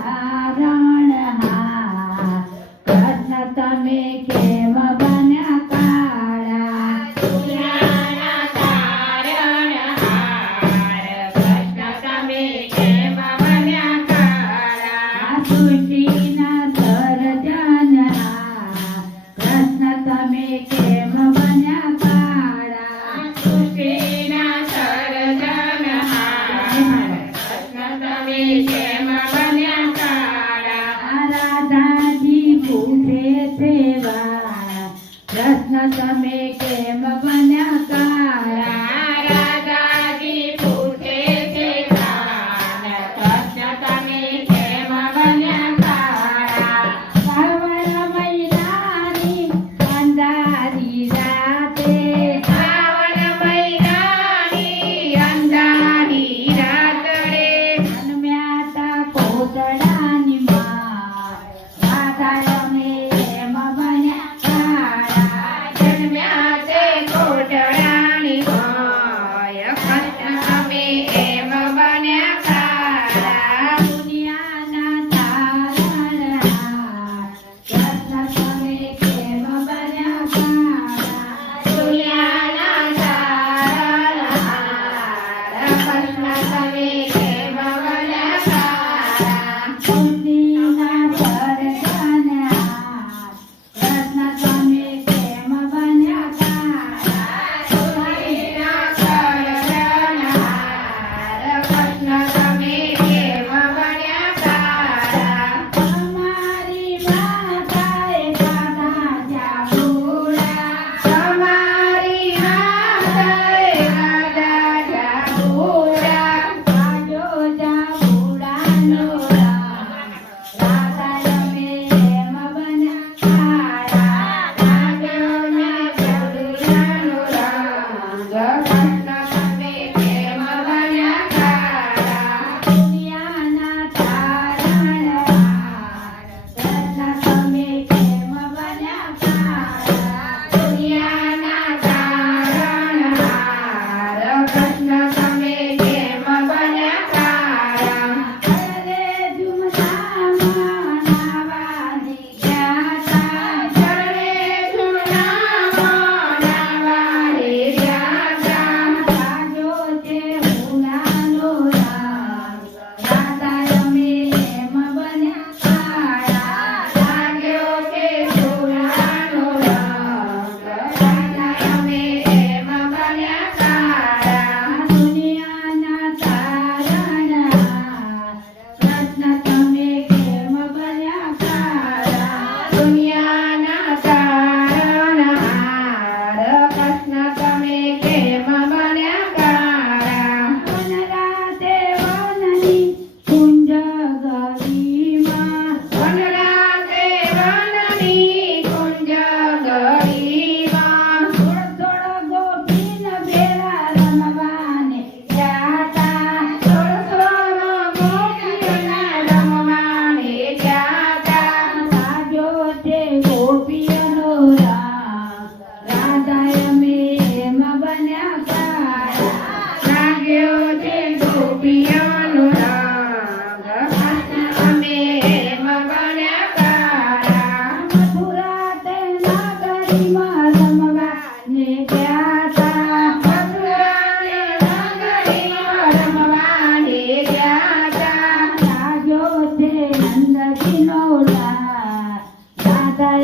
તારણહાર કૃષ્ણ તમે કેમ બન્યા કાળા દુનિયાના તારણહાર કૃષ્ણ તમે કેમ બન્યા કાળા સૃષ્ટિના સર્જનહાર કૃષ્ણ તમે કેમ બન્યા કાળા સૃષ્ટિના સર્જનહાર કૃષ્ણ તમે કેમ બન્યા કાળા રાધાજી પૂછે છે વાળા કૃષ્ણ તમે કેમ બન્યા કાળા રાધાજી પૂછે છે કાળા કૃષ્ણ તમે કેમ બન્યા કાળા શ્રાવણ મહિનાની અંધારી રાતે શ્રાવણ મહિનાની અંધારી રાત્રે જન્મ્યા તા કોતડાની માં રાધા અમે એમ બન્યા કાળા જન્મ્યા તે કોટડાની હોય કૃષ્ણ તમે એમ બન્યા કાળા દુનિયાના તારણહાર કૃષ્ણ તમે કેમ બન્યા કાળા દુનિયાના તારણહાર કૃષ્ણ તમે કેમ બન્યા કાળા સૃષ્ટિના સર્જનહાર કૃષ્ણ તમે કેમ બન્યા કાળા સૃષ્ટિના સર્જનહાર કૃષ્ણ તમે કેમ બન્યા કાળા અમારી માતાએ ગાધા જાબુડા તમારી માતાએ રાધા જાબુડા આજો જાબુડાનો રામ રાધા અમે એમ બન્યા કાળા રાધોના જાબુડાનો રંગ કૃષ્ણ તમે કેમ બન્યા કાળા દુનિયાના તારણહાર કૃષ્ણ તમે કેમ બન્યા કાળા દુનિયાના તારણહાર કૃષ્ણ તમે કેમ બન્યા કાળા અરે ઝુમઝામાં નાવાની ગયા તા ચરણે ઝુલામાં નાવારે ગયા આજો છે હુલાનો રામ રાધા અમે એમ બન્યા કાળા લાગ્યો કે ઝુલાનો રંગ રાધા અમે એમ બન્યા કાળા દુનિયાના તારણહાર કૃષ્ણ તમે કેમ બન્યા કાળા દુનિયાના તારણહાર કૃષ્ણ તમે કેમ બન્યા કાળા વનરાતે વનની કુંજ ગરીમાં વનરાતે વનની કુંજ ગરીમાં થોડો ગોપીન ભેળા રમવાને જાતા સોળસોનો ગોપીઓના રમવાને જાતા સાજો તે ગોપીઓનો રામ રાધા અમે એમ બન્યા કાળા લાગ્યો તે ગોપીઓનો રંગ કૃષ્ણ અમે એમ બન્યા કાળા મથુરા તે નગરીમાં રમવાને જાતા મથુરાને નગરીમાં રમવાને જાતા લાગ્યો તે નંદજીનો લાલ રાધા